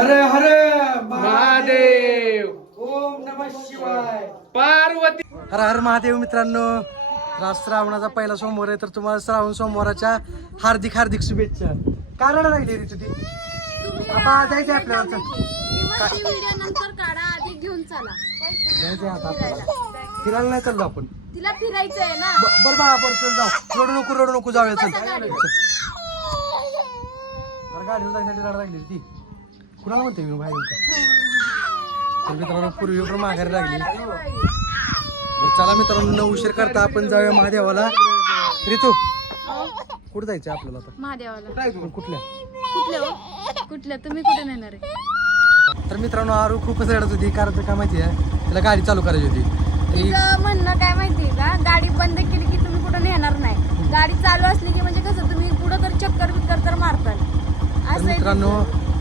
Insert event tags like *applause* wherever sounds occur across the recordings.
हर हर महादेव. ओम नम शिवाय. पार्वती. हर हर महादेव मित्रांनो आज श्रावणाचा पहिला सोमवार आहे तर तुम्हाला श्रावण सोमवाराच्या हार्दिक हार्दिक शुभेच्छा. कारण लागली रे तुझी? आता जायचंय आपल्याला चल. व्हिडिओ नंतर काढा आधी घेऊन चला जायचंय आता आपल्याला. फिरायला नाही चाललो आपण. तिला फिरायचंय ना. ब- बरं बा आपण चल जाऊ. रडू नको रडू नको जाऊया चल. चल. अरे गाडीवर रडा लागली रे ती. कुणाला म्हणते मी बाहेर तर मित्रांनो पूर्वी पण माघारी लागली. बरं चला मित्रांनो न उशीर करता आपण जाऊया महादेवाला. ऋतू कुठं जायचं आपल्याला आता? महादेवाला. कुठल्या? कुठल्या हो? कुठल्या? तुम्ही कुठे नेणार आहे? तर मित्रांनो आरू खूपच रडत होती. कारण काय माहिती आहे? तिला गाडी चालू करायची होती. ती म्हणणं काय माहितीये का? गाडी बंद केली की तुम्ही कुठं नेणार नाही. गाडी चालू असली की म्हणजे कसं तुम्ही कुठं तर चक्कर बिक्कर तर मारताल. तर असं आहे मित्रांनो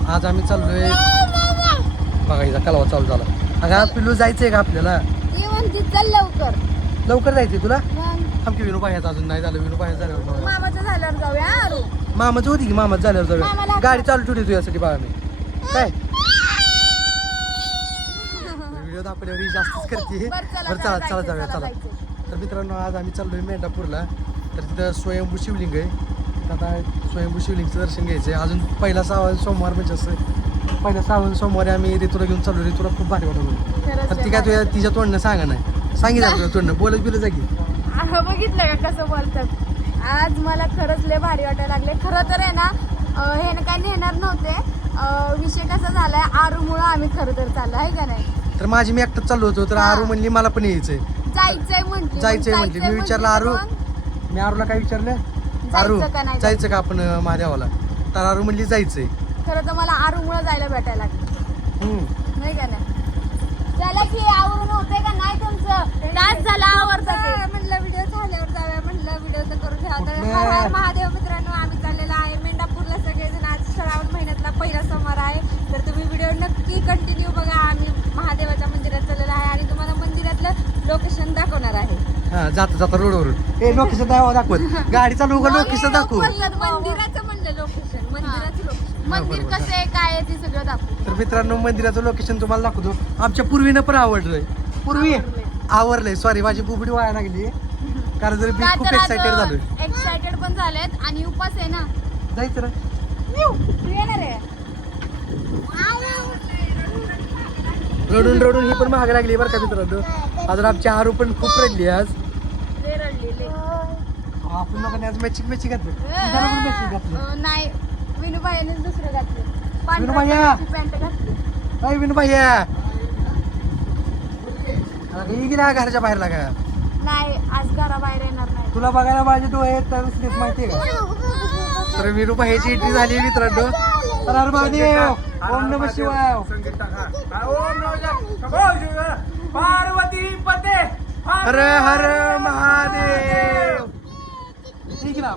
आज आम्ही चाललोय. बघा हिचा कलवा चालू झाला. अगं पिल्लू जायचंय का आपल्याला? लवकर. लवकर जायचंय तुला? आमची विनू पाह्याचं अजून नाही झालं. विनू झाल्यावर जाऊया. मामाचं झाल्यावर जाऊया मामाचं होती की मामाचं झाल्यावर जाऊया? गाडी चालू ठेवली तुझ्यासाठी बाळा मी. काय? *laughs* व्हिडिओ दाखवल्यावर जास्तच करते. बरं, चला, चला जाऊया चला, चला. तर मित्रांनो आज आम्ही चाललोय मेंढापूरला. तर तिथं स्वयंभू शिवलिंग आहे. तर आता स्वयंभू शिवलिंगचं दर्शन घ्यायचं आहे अजून पहिला श्रावण सोमवार म्हणजे असं पहिला श्रावण सोमवारी आम्ही ऋतूला घेऊन चाललो ऋतूला खूप भारी वाटत तर ती काय तुझ्या तिच्या तोंडनं सांगा नाही. सांगितलं तुझ्या तोंडनं. बोलत बिलत जा की. अहो, बघितलं का कसं बोलतात? आज मला खरंच लय भारी वाटायला लागले खरं तर आहे ना हे ना काय नेणार नव्हते. विषय कसा झालाय? आरूमुळं आम्ही खरं तर चाललो आहे का नाही? तर माझी मी एकटंच चाललो होतो तर. आरू म्हणली मला पण यायचंय. जायचंय म्हटली जायचंय म्हटली. मी विचारलं आरू मी आरूला काय विचारलं? आरू का नाही जायचं का आपण अं, महादेवाला? तर आरू म्हणली जायचंय. खरं तर मला आरूमुळं जायला भेटायला लागलं. हम्म. नाही का नाही? चला की आवरून होते का नाही तुमचं? तास झाला आवरतात म्हणलं व्हिडिओ झाल्यावर जाऊया म्हणलं व्हिडिओ तर करून घ्या. तर कुठलं? महादेव मित्रांनो आम्ही चाललेलो आहे मेंढापूरला सगळेजण. आज श्रावण महिन्यातला पहिला सोमवार आहे. तर तुम्ही व्हिडिओ नक्की कंटिन्यू बघा. आम्ही महादेवाच्या मंदिरात चाललेलो आहे आणि तुम्हाला मंदिरातलं लोकेशन दाखवणार आहे. हा जाता जाता रोडवरून. ए लोकेशन दाखव दाखवत. गाडी चालू का लोकेशन दाखवू. मंदिराचं म्हणलं लोकेशन मंदिराचं लोकेशन. मंदिर कसं आहे काय आहे ते सगळं दाखवू. तर मित्रांनो मंदिराचं लोकेशन तुम्हाला दाखवतो. आमच्या पूर्वीनं पण आवडलंय. पूर्वी? आवडलंय सॉरी माझी बुबडी व्हायला लागली. कारण जर मी खूप एक्साइटेड झालोय. एक्साइटेड पण झालेत आणि उपास आहे ना. जायचं ना? येणार आहे. रडून रडून ही पण महाग लागली बरं का मित्रांनो. अजून आमची आरू पण खूप रडली आज. आपण लोकांनी आज मॅचिंग मॅचिंग घातलं. मॅचिंग घातलं. नाही. विनूबाईने दुसरं घातलं. विनूबाईया! पॅन्ट घातली. गेला घराच्या बाहेर लागा. नाही आज घराबाहेर येणार नाही. तुला बघायला माझे डोळे तर स्लिप माहितीये का? तर विनू भाईची एंट्री झाली मित्रांनो. तर हर महादेव ओम नम शिवाय. पार्वती पते हर हर महादेव. ठीक ना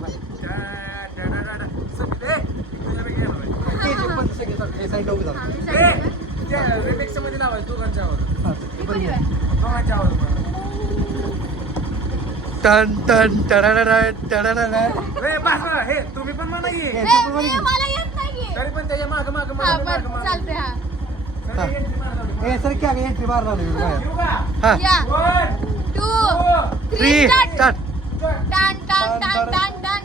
टन टन टन टन तन टडा हे तुम्ही पण म्हणा तरी पण त्याच्या माग माग हा माग बरं चालते हा। हा. सर क्या एंट्री मार भाई. हा? या। Two three three start start ton टन टन टन टन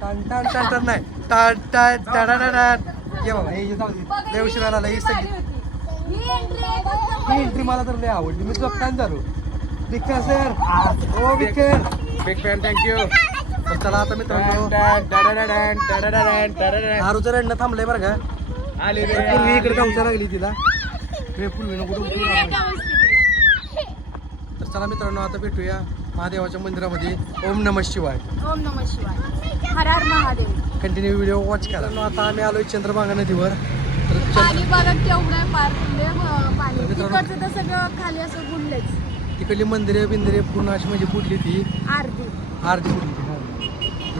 टन टन टन टन टन नाही टन टन टडडड. ये बाबा हे जाऊ दे. लय उशिरा आला ही सगळी. ही एंट्री ही एंट्री मला तर लय आवडली. मी तुला फॅन झालो. विकर सर. ओ विकर बिग फॅन थँक्यू तर चला आता मित्रांनो आरूचं रडणं थांबलंय बरं का आले पूर्वी इकडे गावच्या लागली तिला हे पूर्वीनं कुठून कुठून आली. तर चला मित्रांनो आता भेटूया महादेवाच्या मंदिरामध्ये ओम नम शिवाय ओम नम शिवाय हर हर महादेव कंटिन्यू व्हिडिओ वॉच करा आता आम्ही आलोय चंद्रभागा नदीवर तर चंद्र पाणी बघा केवढं आहे पार फुलले पाणी मित्रांनो- तिकडचं तर सगळं खाली असं बुडलेच तिकडली मंदिरे बिंदिरे पूर्ण अशी म्हणजे फुटली ती अर्धी अर्धी फुटली ती हा.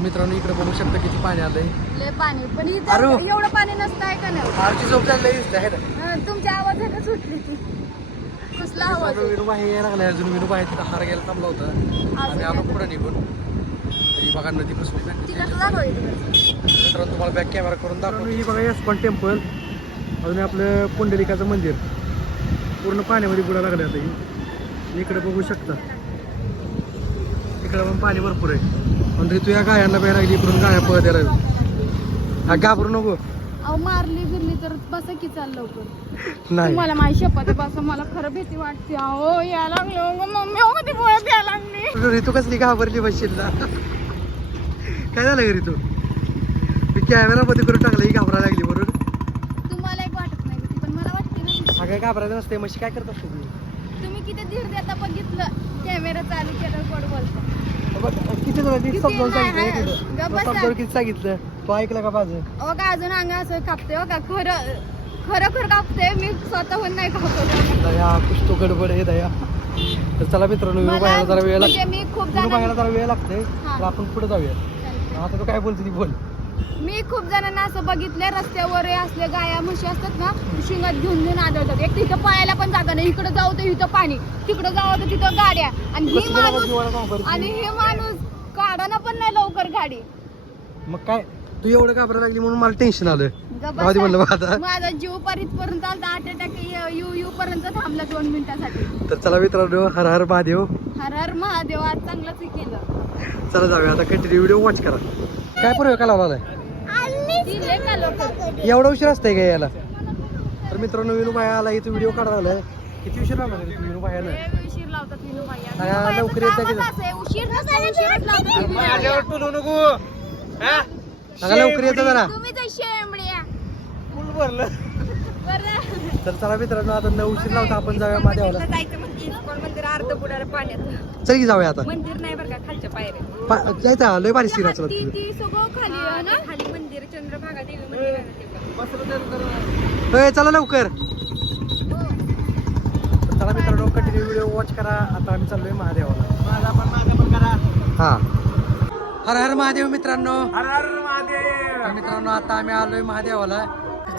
तर मित्रांनो इकडे बघू शकता किती पाणी आलंय. लय पाणी. पण इथं अरे. एवढं पाणी नसतं आहे का नाही आरची झोप झाली आहे ना? हं, तुमच्या आवाजाने सुटली ती. कसला आवाज आहे? विनोबा हे यायला लागलाय. अजून विनोबा आहे तिथं हार घ्यायला थांबला होता. आम्ही आलो पुढे निघून. तरी बघा नदी बसली दाखव? मित्रांनो तुम्हाला बॅक कॅमेरा करून दाखवतो. ही बघा यशपण टेम्पल अजून आपलं पुंडलिकाचं मंदिर. पूर्ण पाण्यामध्ये बुडा लागलं आता हे. इकडे बघू शकता. इकडे पण पाणी भरपूर आहे. आणि तू या गायांना प्यायला लागली इकडून गाया पळत हा घाबरू नको. अहो मारली बिरली तर बसा की चाल लवकर. नाही. मला माझी शपथ आहे बसा. मला खरं भीती वाटते. अहो या लागले मम्मी अहो ती पळत यायला लागली. ऋतू कसली घाबरली बसशील ना काय झालं घरी तू? मी कॅमेरा मध्ये करून टाकला ही घाबरायला लागली बरोबर तुम्हाला एक वाटत नाही पण मला वाटते ना अगं घाबरायचं नसते म्हशी काय करत असते तू? तुम्ही किती धीर देता बघितलं? कॅमेरा चालू केलं कोण बोलतो? किती तुला किती समजावून नाही, सांगितलं नाही. तुझं. गप्प तुला बसा. समजावून किती सांगितलं? तू ऐकलं का माझं अहो का अजून अंग असं कापते हो का खरं खरं खरं कापते मी स्वतःहून नाही कापत दया कुछ तो गडबड आहे दया. तर चला मित्रांनो बघायला जरा वेळ म्हणजे लागतो. मी खूप जणांना जरा वेळ लागते. हा. तर आपण पुढे जाऊया. आता तू काय बोलते ती बोल. मी खूप जणांना असं बघितलंय रस्त्यावर असले गाया म्हशी असतात ना शिंगात घेऊन घेऊन आदळतात. एक तिथं पळायला पण जागा नाही इकडे जाऊ तर इथं पाणी तिकडे जाऊ तर तिथं गाड्या. आणि ही माणूस? आणि हे माणूस काढाना पण नाही लवकर गाडी. मग काय? तू एवढं घाबरायला लागली म्हणून मला टेन्शन आलं. म्हणलं माझा. जीव परीत पर्यंत आलता अटॅक यू यू पर्यंत थांबला दोन मिनिटासाठी. तर चला मित्रांनो हर हर महादेव. हर हर महादेव आज चांगलंच हे केलं. चला जाऊया आता कंटिन्यू व्हिडिओ वॉच करा. काय पूर्व का लावला एवढा उशीर असतंय का याला तर मित्रांनो विनू भाई आला इथं व्हिडिओ काढायला किती उशीर लागला रे विनू. हा, विनू लवकर भैयाचं येतं की कामच असं आहे, उशीर नसतं, उशीरच लावतात विनू भैया. माझ्यावर टुलू नको. हा? सांगा लवकर येतं जरा. भरलं. तर चला मित्रांनो आता न उशीर लावता आपण जाऊया महादेवाला जायचं म्हणजे इस्कॉन मंदिर अर्ध बुडाला पाण्यात. चल की जाऊया आता. मंदिर नाही बरं का खालच्या पायऱ्या. पा- जायचं लय भारी सीन असला ती ती सगळं खाली आहे ना? खाली मंदिर चंद्रभागा देवी मंदिर आहे ना ते. होय चला लवकर. चला मित्रांनो कंटिन्यू व्हिडिओ वॉच करा. आता आम्ही चाललोय महादेवाला. माझा पण माझा पण करा. हा. हर हर महादेव मित्रांनो. हर हर महादेव. तर मित्रांनो आता आम्ही आलोय महादेवाला.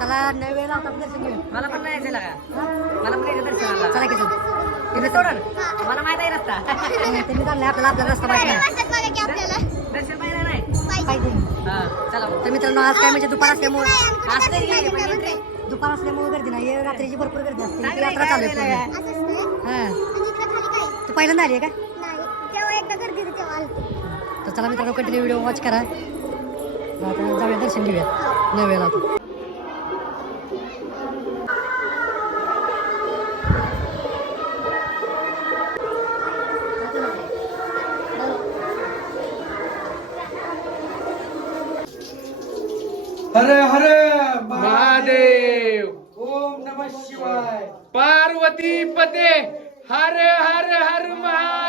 मला पण नाही यायचं लागा. मला पण यायचं दर्शनाला. चला की जाऊ. तुम्ही सोडा ना. मला माहीत आहे रस्ता. *laughs* तुम्ही चालले आपल्याला आपला रस्ता माहिती. दर्शन पाहिलं नाही? हा, चला तर मित्रांनो आज काय म्हणजे दुपार असल्यामुळे असं नाही, पण entry दुपार असल्यामुळे गर्दी नाही. हे रात्रीची भरपूर गर्दी असते. इथे यात्रा चालू आहे पूर्ण. हा. तू पहिल्यांदा आली आहे का? तर चला मित्रांनो कंटिन्यू व्हिडिओ वॉच करा. आता जाऊया दर्शन घेऊया. नव्याला हर हर महादेव. ओम नमः शिवाय. पार्वती पते हर हर हर महादेव.